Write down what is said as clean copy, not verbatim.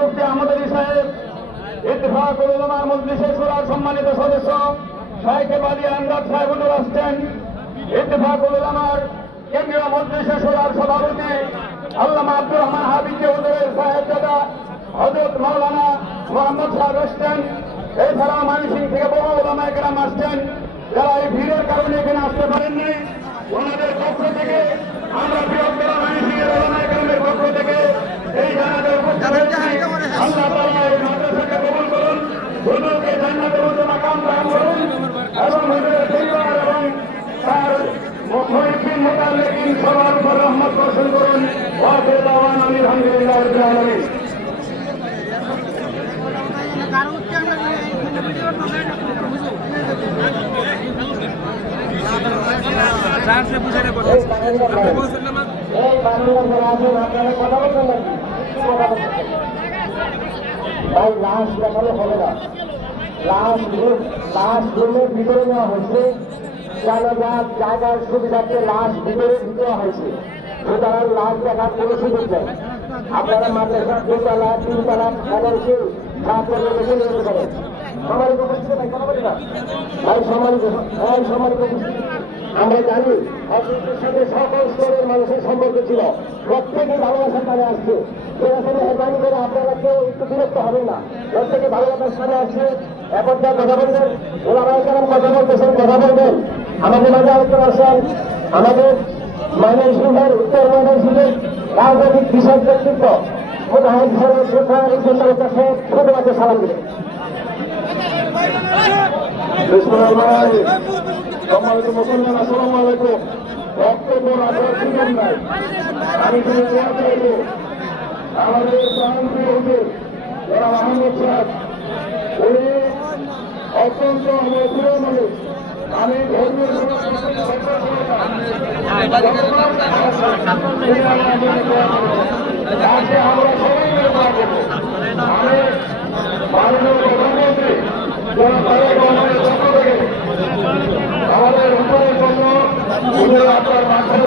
মুফতি আহমদ আলী সাহেব, ইত্তেফাকুল উলামার মজলিসের শুরার সম্মানিত সদস্য শাইখ আলী আমজাদ সাহেব হুজুর আসছেন। ইত্তেফাকুল উলামার কেন্দ্রীয় মজলিসের শুরার সভাপতি আল্লামা আব্দুর রহমান হাবিবি হুজুরের সাহেবজাদা হযরত মাওলানা মোহাম্মদ সাহেব আসছেন। এছাড়াও ময়মনসিংহ থেকে বহু উলামায়ে কেরাম আসছেন, যারা এই ভিড়ের কারণে এখানে আসতে পারেননি। ওনাদের পক্ষ থেকে আমরা বৃহত্তর ময়মনসিংহের উলামায়ে কেরামের পক্ষ থেকে এই জানাজায় উপস্থিত হয়েছি। আল্লাহ তাআলা এই মাদ্রাসাকে কবুল করুন, হুজুরকে জান্নাতের উচ্চ মাকাম দান করুন এবং হুজুরের পরিবার এবং তার মুখরিফিন মুতাল্লিকিন সবার উপর রহমত বর্ষণ করুন। ওয়া আখিরু দাওয়ানা আলহামদুলিল্লাহি রাব্বিল আলামিন। ভাই লাশ দেখানো হবে না, লাশ রুমের ভিতরে নেওয়া হয়েছে, জানাজার জায়গার সুবিধার্থে লাশ ভিতরে দেওয়া হয়েছে, সুতরাং লাশ দেখার কোনো সুযোগ নেই। আপনারা মাদ্রাসার দোতলা তিনতলা এমনকি ছাত্রদের দেখে নিয়ে যেতে পারেন। সম্মানিত উপস্থিতি ভাই কথা বলি না ভাই, সম্মানিত উপস্থিতি, আমরা জানি হযরতের সাথে সকল স্তরের মানুষের সম্পর্ক ছিল, প্রত্যেকে ভালোবাসার কাজে আসছে। সেখানে মেহরবানি করে আপনারা কেউ একটু বিরক্ত হবেন না, প্রত্যেকে ভালোবাসার সাথে আসছে। এখন যা কথা বলবেন ওলামায়ে কেরাম কথা বলতেছেন, কথা বলবেন। আমাদের মাঝে আলোচনা আসেন আমাদের ময়মনসিংহের উত্তর ময়মনসিংহের রাজনৈতিক বিশেষ ব্যক্তিত্ব মুজাহিদ সাহেবের কাছে ধন্যবাদের সালাম দিলেন। সম্মানিত মুসলমান, আসসালামু আলাইকুম। বক্তব্য রাখার সুযোগ নাই, আমি শুধু দোয়া চাইব আমাদের প্রাণপ্রিয় হুজুর জনাব আহমদ সাহেব, উনি অত্যন্ত আমার প্রিয় মানুষ। আমি ধর্মীয় আমরা সবাই মিলে দোয়া করব। আমি মাননীয় প্রধানমন্ত্রী আমাদের উপরের জন্য আপনার মাথার